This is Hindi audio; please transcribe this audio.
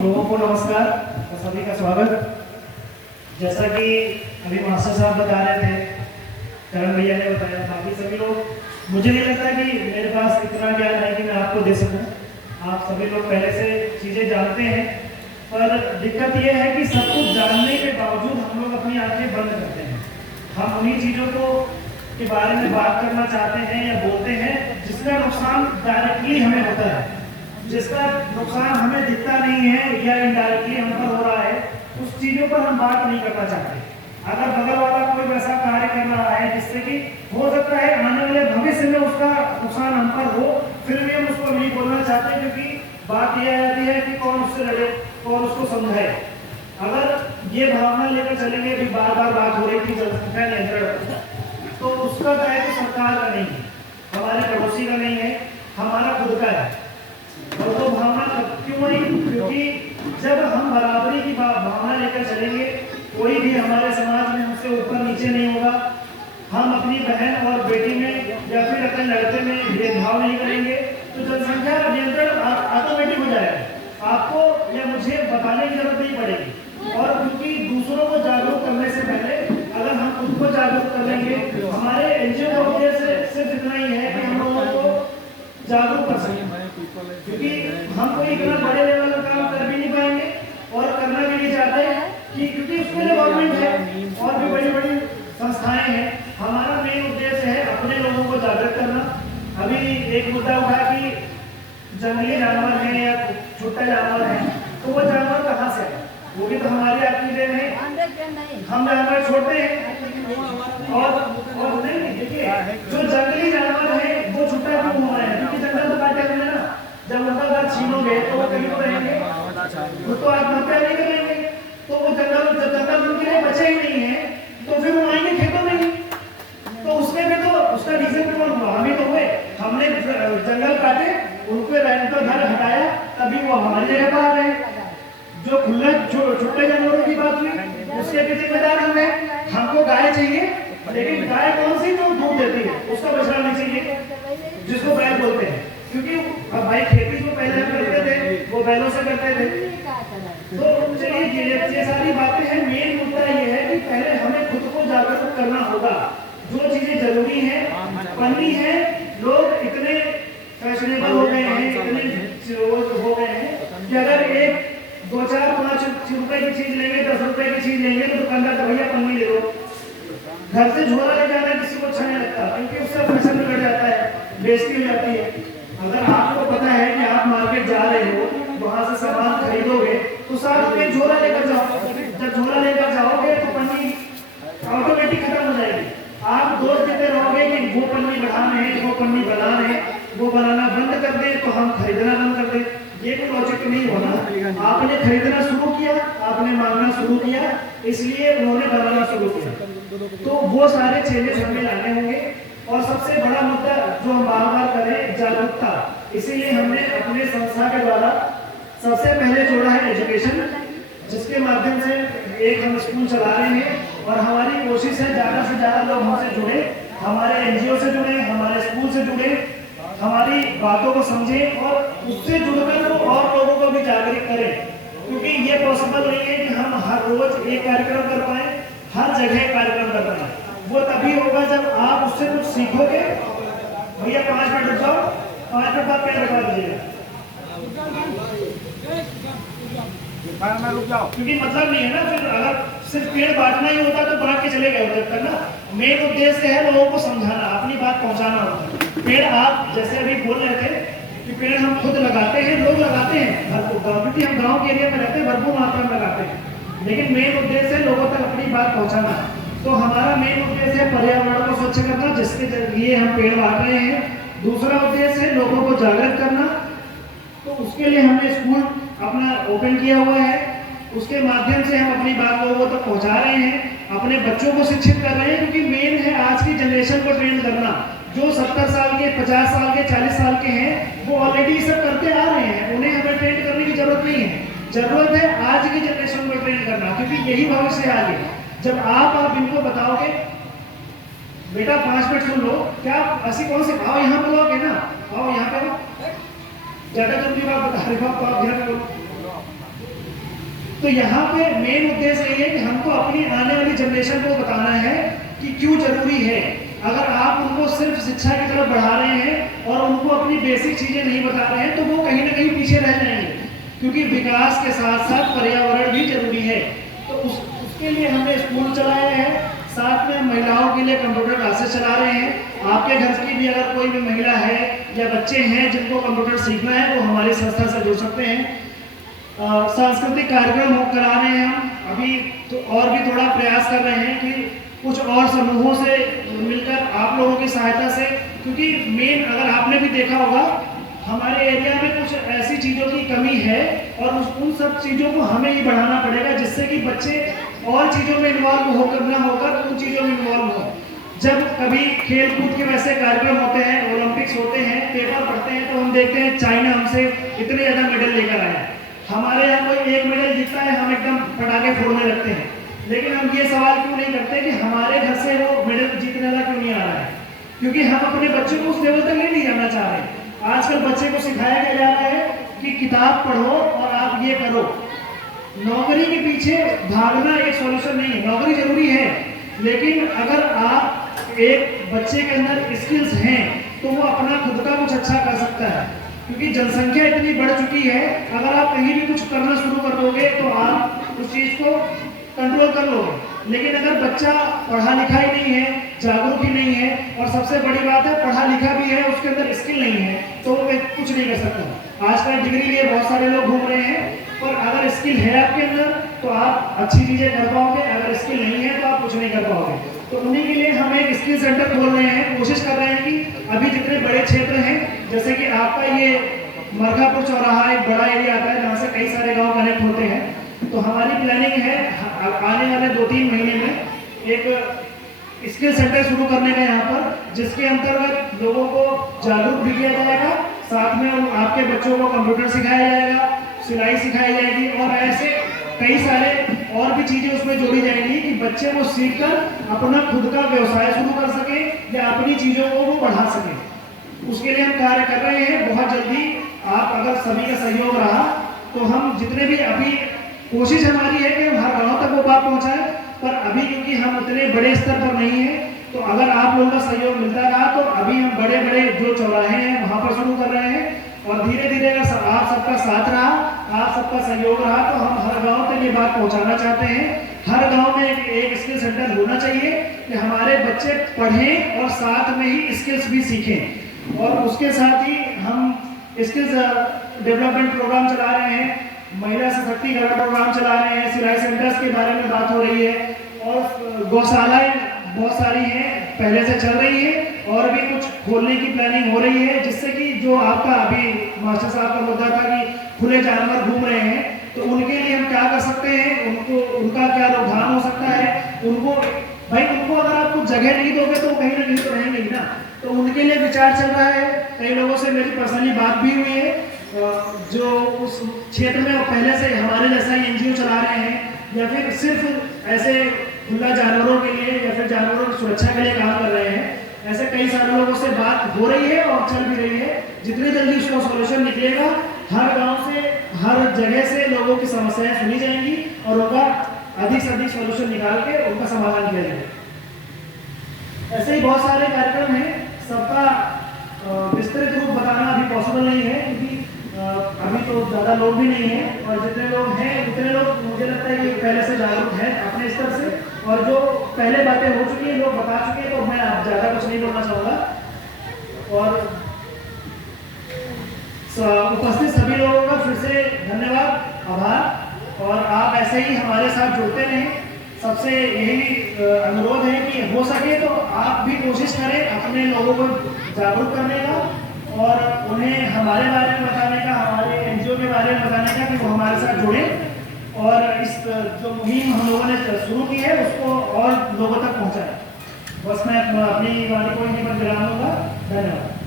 लोगों को नमस्कार और सभी का स्वागत। जैसा कि अभी मास्टर साहब बता रहे थे, करण भैया ने बताया, बाकी सभी लोग, मुझे नहीं लगता कि मेरे पास इतना ज्ञान है कि मैं आपको दे सकूं। आप सभी लोग पहले से चीज़ें जानते हैं, पर दिक्कत यह है कि सब कुछ जानने के बावजूद हम लोग अपनी आंखें बंद करते हैं। हम उन्हीं चीज़ों को के बारे में बात करना चाहते हैं या बोलते हैं जिसका नुकसान डायरेक्टली हमें होता है, जिसका नुकसान हमें दिखता नहीं है या इनडायरेक्टली हम पर हो रहा है, उस चीज़ों पर हम बात नहीं करना चाहते। अगर बगल वाला कोई वैसा कार्य कर रहा है जिससे कि हो सकता है आने वाले भविष्य में उसका नुकसान हम पर हो, फिर भी हम उसको नहीं बोलना चाहते, क्योंकि बात यह आती है कि कौन उससे लड़े, कौन उसको समझाए। अगर ये भावना लेकर चलेंगे, भी बार बार बात हो रही थी जनसंख्या नियंत्रण, तो उसका दायित्व सरकार का नहीं है, हमारे पड़ोसी का नहीं है, हमारा खुद का है। और वो भावना क्यों आई? क्योंकि जब हम बराबरी की भावना लेकर चलेंगे, कोई भी हमारे समाज में हमसे ऊपर नीचे नहीं होगा। हम अपनी बहन और बेटी में या फिर अपने लड़के में भेदभाव नहीं करेंगे, तो जनसंख्या नियंत्रण ऑटोमेटिक हो जाएगा। आपको या मुझे बताने की जरूरत नहीं पड़ेगी। और क्योंकि दूसरों को जागरूक करने से पहले अगर हम खुद को जागरूक कर लेंगे, हमारे एनजीओ का उद्देश्य सिर्फ इतना ही है कि हम लोगों को जागरूक कर सकें, क्योंकि हम कोई इतना बड़े लेवल का काम कर भी नहीं पाएंगे और करना भी नहीं चाहते हैं, कि क्योंकि उसके लिए गवर्नमेंट है और भी बड़ी बड़ी संस्थाएं हैं। हमारा मेन उद्देश्य है अपने लोगों को जागरूक करना। अभी एक मुद्दा उठा कि जंगली जानवर है या छोटा जानवर है, तो वो जानवर कहाँ से है? वो भी तो हमारी आपकी देन है। हम जानवर छोड़ते हैं और नहीं, देखिए जो जंगली जानवर है वो छुट्टा क्यों हो रहे हैं? क्योंकि जंगल तो काटे हमने ना। जब उनका घर छीनोगे तो वो कहीं तो रहेंगे, वो तो आत्महत्या नहीं करेंगे। तो वो जंगल उनके लिए बचे ही नहीं है, तो फिर वो आएंगे खेतों में ही। तो उसमें भी तो उसका रीजन कौन हुआ? हम ही तो हुए। हमने जंगल काटे, उनके घर हटाया, तभी वो हमारी जगह पर आ गए। जो खुले छोटे जानवरों की बात हुई, उसके भी जिम्मेदार हम हैं। हमको गाय चाहिए, लेकिन गाय कौन सी जो दूध देती है उसका बछड़ा नहीं चाहिए, जिसको बैल बोलते हैं। क्योंकि अब भाई खेती जो पहले हम करते थे वो बैलों से करते थे। तो चलिए ये सारी बातें हैं। मेन मुद्दा ये है कि पहले हमें खुद को जागरूक करना होगा। जो चीजें जरूरी हैं पन्नी है, लोग इतने फैशनेबल हो गए हैं, इतने हो गए हैं कि अगर एक 2, 4, 5 रुपए की चीज लेंगे, 10 रुपए की चीज लेंगे, तो दुकानदार तो भैया पन्नी ले लो। घर से झोला ले जाना किसी को अच्छा नहीं लगता, क्योंकि उससे फैशन बिगड़ जाता है, बेइज्जती हो जाती है। अगर आपको पता है कि आप मार्केट जा रहे हो, वहां से सामान खरीदोगे, तो 7 रुपए झोला लेकर जाओ। जब झोला लेकर जाओगे तो पन्नी ऑटोमेटिक खत्म हो जाएगी। आप दोस्त देते रहोगे कि वो पन्नी बढ़ाने हैं, वो पन्नी बनाने हैं, वो बनाना बंद कर दे तो हम खरीदना बंद कर दे। ये कोई लॉजिक नहीं होना। आपने खरीदना शुरू किया, आपने मांगना शुरू किया, इसलिए उन्होंने बनाना शुरू किया। तो वो सारे चेंजेस हमें लाने होंगे। और सबसे बड़ा मुद्दा जो हम बार बार करें, जागरूकता। इसीलिए हमने अपने संस्था के द्वारा सबसे पहले जोड़ा है एजुकेशन, जिसके माध्यम से एक हम स्कूल चला रहे हैं। और हमारी कोशिश है ज़्यादा से ज़्यादा लोग हमसे जुड़े, हमारे एनजीओ से जुड़े, हमारे स्कूल से जुड़े, हमारी बातों को समझें और उससे जुड़कर वो और लोगों को भी जागरूक करें। क्योंकि ये पॉसिबल नहीं है कि हम हर रोज एक कार्यक्रम कर पाए, हर जगह कार्यक्रम कर पाए। वो तभी होगा जब आप उससे कुछ सीखोगे। भैया 5 मिनट रुक जाओ, 5 मिनट बाद पेड़ रखवा दीजिएगा, क्योंकि मतलब नहीं है ना। फिर अगर सिर्फ पेड़ बांटना ही होता तो बांट के चले गए उधर तक ना। मेन उद्देश्य है लोगों को समझाना, अपनी बात पहुंचाना होता है। पेड़ आप जैसे अभी बोल रहे थे कि पेड़ हम खुद लगाते हैं, लोग लगाते हैं भरपूर, क्योंकि हम गाँव के एरिया में रहते हैं, भरपूर मात्रा में लगाते हैं। लेकिन मेन उद्देश्य है लोगों तक अपनी बात पहुँचाना। तो हमारा मेन उद्देश्य है पर्यावरण को स्वच्छ करना, जिसके लिए हम पेड़ बांट रहे हैं। दूसरा उद्देश्य है लोगों को जागरूक करना, तो उसके लिए हमने स्कूल अपना ओपन किया हुआ है। उसके माध्यम से हम अपनी बात लोगों तक पहुंचा रहे हैं, अपने बच्चों को शिक्षित कर रहे हैं। क्योंकि मेन है आज की जनरेशन को ट्रेन करना। जो 70 साल के, 50 साल के, 40 साल के हैं, वो ऑलरेडी सब करते आ रहे हैं, उन्हें हमें ट्रेन करने की जरूरत नहीं है। जरूरत है आज की जनरेशन को ट्रेन करना, क्योंकि यही भविष्य है आगे। जब आप इनको बताओगे बेटा 5 मिनट सुन लो, क्या ऐसी कौन से आओ यहाँ बोलोगे ना, आओ यहाँ पे ज्यादा जरूरी बात बता रहे हो, आप ध्यान करो। तो यहाँ पे मेन उद्देश्य ये है कि हमको अपनी आने वाली जनरेशन को बताना है कि क्यों जरूरी है। अगर आप उनको सिर्फ शिक्षा की तरफ बढ़ा रहे हैं और उनको अपनी बेसिक चीजें नहीं बता रहे हैं तो वो कहीं ना कहीं पीछे रह जाएंगे, क्योंकि विकास के साथ साथ पर्यावरण भी जरूरी है। तो उसके लिए हमने स्कूल चलाए हैं, साथ में महिलाओं के लिए कंप्यूटर क्लासेस चला रहे हैं। आपके घर की भी अगर कोई भी महिला है या बच्चे हैं जिनको कंप्यूटर सीखना है वो हमारी संस्था से जुड़ सकते हैं। सांस्कृतिक कार्यक्रम करा रहे हैं हम अभी तो, और भी थोड़ा प्रयास कर रहे हैं कि कुछ और समूहों से मिलकर आप लोगों की सहायता से, क्योंकि मेन अगर आपने भी देखा होगा हमारे एरिया में कुछ ऐसी चीज़ों की कमी है और उन सब चीज़ों को हमें ही बढ़ाना पड़ेगा जिससे कि बच्चे और चीज़ों में इन्वॉल्व होकर ना होकर उन चीज़ों में इन्वॉल्व हो। जब कभी खेल कूद के वैसे कार्यक्रम होते हैं, ओलंपिक्स होते हैं, पेपर पढ़ते हैं तो हम देखते हैं चाइना हमसे इतने ज़्यादा मेडल लेकर आया, हमारे यहाँ कोई एक मेडल जीतता है हम एकदम पटाखे फोड़ने लगते हैं। लेकिन हम ये सवाल क्यों नहीं करते कि हमारे घर से वो मेडल जीतने वाला क्यों नहीं आ रहा है, क्योंकि हम अपने बच्चों को उस लेवल तक नहीं जाना चाह रहे। आजकल बच्चे को सिखाया क्या जा रहा है कि किताब पढ़ो और आप ये करो। नौकरी के पीछे भागना एक सॉल्यूशन नहीं है, नौकरी जरूरी है, लेकिन अगर आप एक बच्चे के अंदर स्किल्स हैं तो वो अपना खुद का कुछ अच्छा कर सकता है, क्योंकि जनसंख्या इतनी बढ़ चुकी है। अगर आप कहीं भी कुछ करना शुरू कर दोगे तो आप उस चीज़ को कंट्रोल कर लोगे, लेकिन अगर बच्चा पढ़ा लिखा ही नहीं है, जागरूक ही नहीं है, और सबसे बड़ी बात है पढ़ा लिखा भी है उसके अंदर स्किल नहीं है तो वो कुछ नहीं कर सकता। आजकल डिग्री लिए बहुत सारे लोग घूम रहे हैं, पर अगर स्किल है आपके अंदर तो आप अच्छी चीज़ें कर पाओगे, अगर स्किल नहीं है तो आप कुछ नहीं कर पाओगे। तो उन्हीं के लिए हम एक स्किल सेंटर खोल रहे हैं, कोशिश कर रहे हैं कि अभी जितने बड़े क्षेत्र हैं, जैसे कि आपका ये मरघापुर चौराहा एक बड़ा एरिया आता है जहाँ से कई सारे गाँव कनेक्ट होते हैं, तो हमारी प्लानिंग है आने वाले 2-3 महीने में एक स्किल सेंटर शुरू करने का यहाँ पर, जिसके अंतर्गत लोगों को जागरूक भी किया जाएगा, साथ में आपके बच्चों को कंप्यूटर सिखाया जाएगा, सिलाई सिखाई जाएगी और ऐसे कई सारे और भी चीज़ें उसमें जोड़ी जाएंगी कि बच्चे वो सीखकर अपना खुद का व्यवसाय शुरू कर सके या अपनी चीज़ों को वो बढ़ा सके। उसके लिए हम कार्य कर रहे हैं। बहुत जल्दी आप अगर सभी का सहयोग रहा तो हम जितने भी अभी कोशिश हमारी है कि हम हर गांव तक वो बात पहुंचाएं, पर अभी क्योंकि हम उतने बड़े स्तर पर नहीं हैं, तो अगर आप लोगों का सहयोग मिलता रहा तो अभी हम बड़े बड़े जो चौराहे हैं वहाँ पर शुरू कर रहे हैं, और धीरे धीरे अगर आप सबका साथ रहा, आप सबका सहयोग रहा तो हम हर गांव तक ये बात पहुंचाना चाहते हैं। हर गांव में एक स्किल सेंटर होना चाहिए कि हमारे बच्चे पढ़ें और साथ में ही स्किल्स भी सीखें। और उसके साथ ही हम स्किल्स डेवलपमेंट प्रोग्राम चला रहे हैं, महिला सशक्तिकरण प्रोग्राम चला रहे हैं, सिलाई सेंटर्स के बारे में बात हो रही है, और गौशालाएं बहुत सारी हैं पहले से चल रही है, और भी कुछ खोलने की प्लानिंग हो रही है, जिससे कि जो आपका अभी मास्टर साहब का मुद्दा था कि खुले जानवर घूम रहे हैं, तो उनके लिए हम क्या कर सकते हैं, उनको उनका क्या रुझान हो सकता है, उनको अगर आप कुछ जगह नहीं दोगे तो कहीं ना कहीं तो रहेंगे ही ना। तो उनके लिए विचार चल रहा है। कई लोगों से मेरी पर्सनली बात भी हुई है जो उस क्षेत्र में पहले से हमारे जैसा ही एनजीओ चला रहे हैं, या फिर सिर्फ ऐसे खुला जानवरों के लिए या फिर जानवरों की सुरक्षा के लिए काम कर रहे हैं। ऐसे कई सारे लोगों से बात हो रही है और चल भी रही है। जितनी जल्दी उसका सॉल्यूशन निकलेगा, हर गांव से हर जगह से लोगों की समस्याएं सुनी जाएंगी और उनका अधिक से अधिक सॉल्यूशन निकाल के उनका समाधान किया जाएगा। ऐसे ही बहुत सारे कार्यक्रम हैं, सबका विस्तृत रूप बताना अभी पॉसिबल नहीं है, क्योंकि अभी तो ज़्यादा लोग भी नहीं हैं, और जितने लोग हैं उतने लोग मुझे लगता है कि पहले से जागरूक हैं अपने स्तर से, और जो पहले बातें हो चुकी हैं लोग बता चुके हैं, तो मैं ज़्यादा कुछ नहीं बोलना चाहूँगा। और उपस्थित सभी लोगों का फिर से धन्यवाद, आभार, और आप ऐसे ही हमारे साथ जुड़ते रहें। सबसे यही अनुरोध है कि हो सके तो आप भी कोशिश करें अपने लोगों को जागरूक करने का और उन्हें हमारे बारे में बताने का, हमारे एनजीओ के बारे में बताने का, कि वो हमारे साथ जुड़ें और इस जो मुहिम हम लोगों ने शुरू की है उसको और लोगों तक पहुंचाएं। बस मैं अपनी वाणी को यहीं पर विराम दूंगा। धन्यवाद।